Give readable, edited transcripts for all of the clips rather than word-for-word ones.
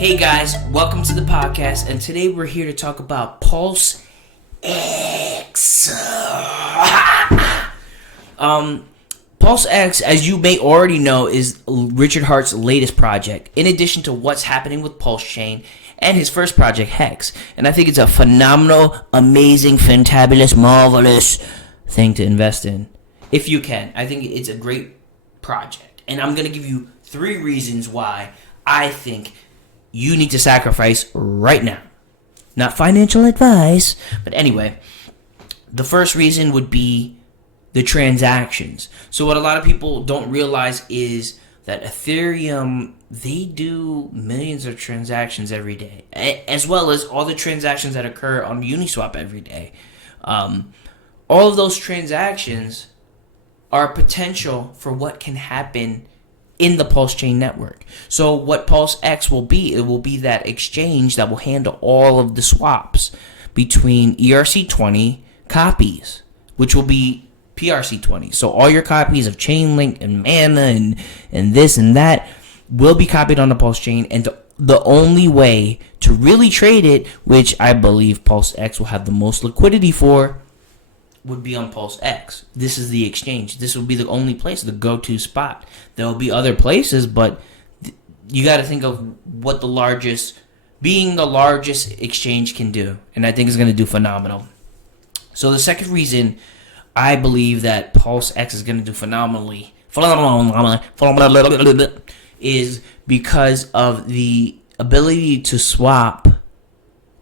Hey guys, welcome to the podcast, and today we're here to talk about Pulse X. Pulse X, as you may already know, is Richard Hart's latest project, in addition to what's happening with Pulse Chain and his first project, Hex. And I think it's a phenomenal, amazing, fantabulous, marvelous thing to invest in, if you can. I think it's a great project, and I'm going to give you 3 reasons why I think you need to sacrifice right now. Not financial advice, but anyway, the first reason would be the transactions. So what a lot of people don't realize is that Ethereum, they do millions of transactions every day, as well as all the transactions that occur on Uniswap every day. All of those transactions are potential for what can happen in the Pulse Chain network. So what Pulse X will be, it will be that exchange that will handle all of the swaps between ERC20 copies, which will be PRC20. So all your copies of Chainlink and Mana and this and that will be copied on the Pulse Chain, and the only way to really trade it, which I believe Pulse X will have the most liquidity for, would be on Pulse X. This is the exchange. This will be the only place, the go-to spot. There will be other places, but you got to think of what the largest exchange can do, and I think it's going to do phenomenal. So the second reason I believe that Pulse X is going to do phenomenally is because of the ability to swap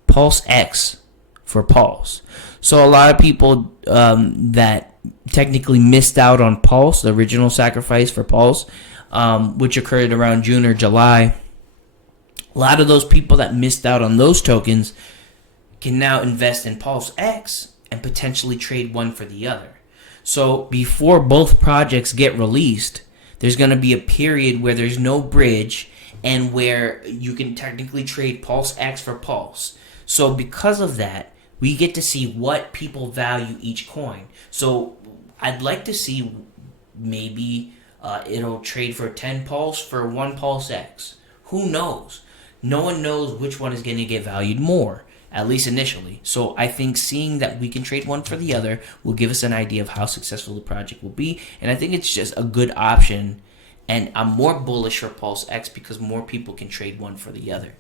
Pulse X for Pulse. So a lot of people that technically missed out on Pulse, the original sacrifice for Pulse, which occurred around June or July, a lot of those people that missed out on those tokens can now invest in Pulse X and potentially trade one for the other. So before both projects get released, there's going to be a period where there's no bridge and where you can technically trade Pulse X for Pulse. So because of that, we get to see what people value each coin. So I'd like to see maybe it'll trade for 10 Pulse for 1 Pulse X. Who knows? No one knows which one is going to get valued more, at least initially. So I think seeing that we can trade one for the other will give us an idea of how successful the project will be. And I think it's just a good option. And I'm more bullish for Pulse X because more people can trade one for the other.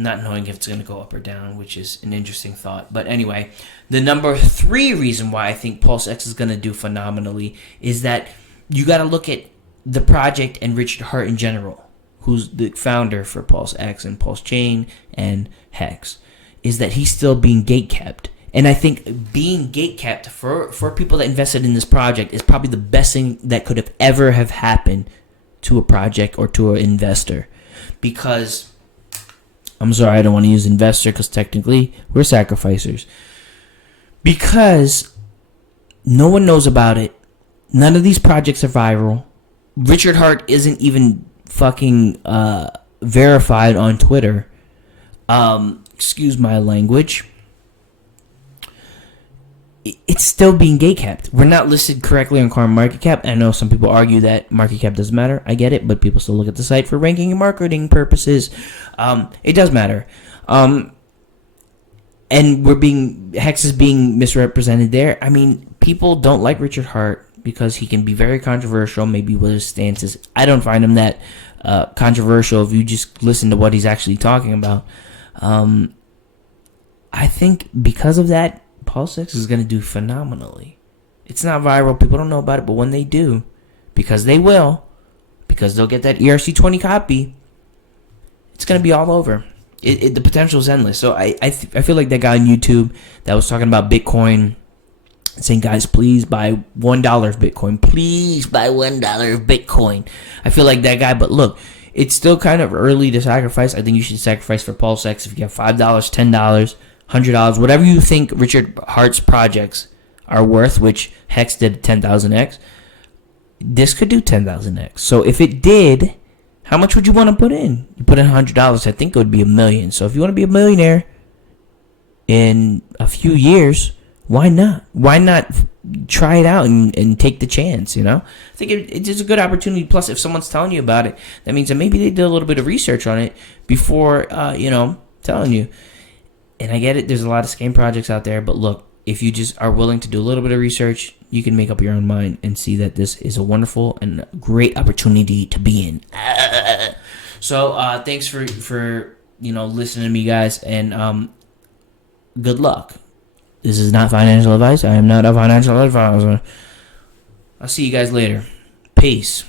Not knowing if it's going to go up or down, which is an interesting thought. But anyway, the number 3 reason why I think Pulse X is going to do phenomenally is that you got to look at the project and Richard Hart in general, who's the founder for Pulse X and Pulse Chain and Hex, is that he's still being gatekept. And I think being gatekept for people that invested in this project is probably the best thing that could have ever have happened to a project or to an investor. Because I'm sorry, I don't want to use investor because technically we're sacrificers. Because no one knows about it. None of these projects are viral. Richard Hart isn't even fucking verified on Twitter. Excuse my language. It's still being gatekept. We're not listed correctly on CoinMarketCap. I know some people argue that market cap doesn't matter. I get it, but people still look at the site for ranking and marketing purposes. It does matter. And Hex is being misrepresented there. I mean, people don't like Richard Hart because he can be very controversial, maybe with his stances. I don't find him that controversial if you just listen to what he's actually talking about. I think because of that, Pulse X is going to do phenomenally. It's not viral. People don't know about it, but when they do, because they will, because they'll get that ERC20 copy, it's going to be all over. The potential is endless. So I feel like that guy on YouTube that was talking about Bitcoin, saying, guys, please buy $1 of Bitcoin. Please buy $1 of Bitcoin. I feel like that guy, but look, it's still kind of early to sacrifice. I think you should sacrifice for Pulse X if you have $5, $10, $100, whatever you think Richard Hart's projects are worth, which Hex did 10,000x. This could do 10,000x. So if it did, how much would you want to put in? You put in $100, I think it would be $1 million. So if you want to be a millionaire in a few years, Why not? Why not try it out and take the chance, I think it is a good opportunity. Plus, if someone's telling you about it, that means that maybe they did a little bit of research on it before, telling you. And I get it, there's a lot of scam projects out there, but look, if you just are willing to do a little bit of research, you can make up your own mind and see that this is a wonderful and great opportunity to be in. So thanks for listening to me, guys, and good luck. This is not financial advice. I am not a financial advisor. I'll see you guys later. Peace.